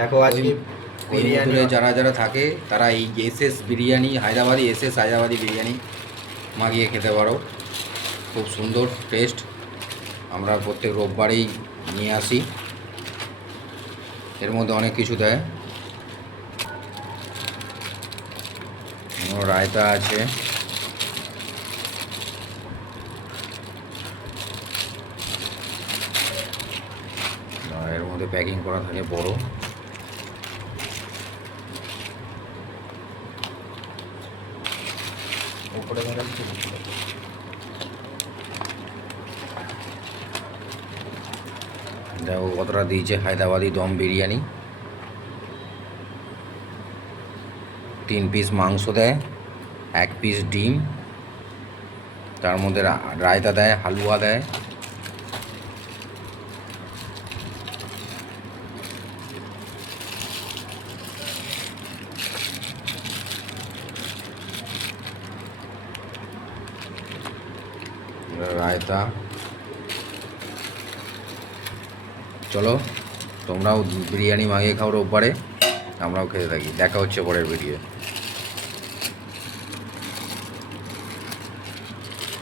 দেখো আজকে বিরিয়ানি কোয়েম্বাটুরে যারা যারা থাকে তারা এই এসএস বিরিয়ানি হায়দ্রাবাদি হায়দ্রাবাদি বিরিয়ানি মাগিয়ে খেতে পারো। খুব সুন্দর টেস্ট। আমরা প্রত্যেক রোববারেই নিয়ে আসি। এর মধ্যে অনেক কিছু দেয়। রায়তা আছে, এর মধ্যে প্যাকিং করা থাকে বড়। উপরে দেখো কতটা দিয়েছে হায়দ্রাবাদি দম বিরিয়ানি। 3 পিস মাংস দেয়, 1 পিস ডিম, তার মধ্যে রায়তা দেয়, হালুয়া দেয়। রায়তা। চলো তোমরাও বিরিয়ানি মাগিয়ে খাও রোববারে, আমরাও খেতে থাকি। দেখা হচ্ছে পরের ভিডিও।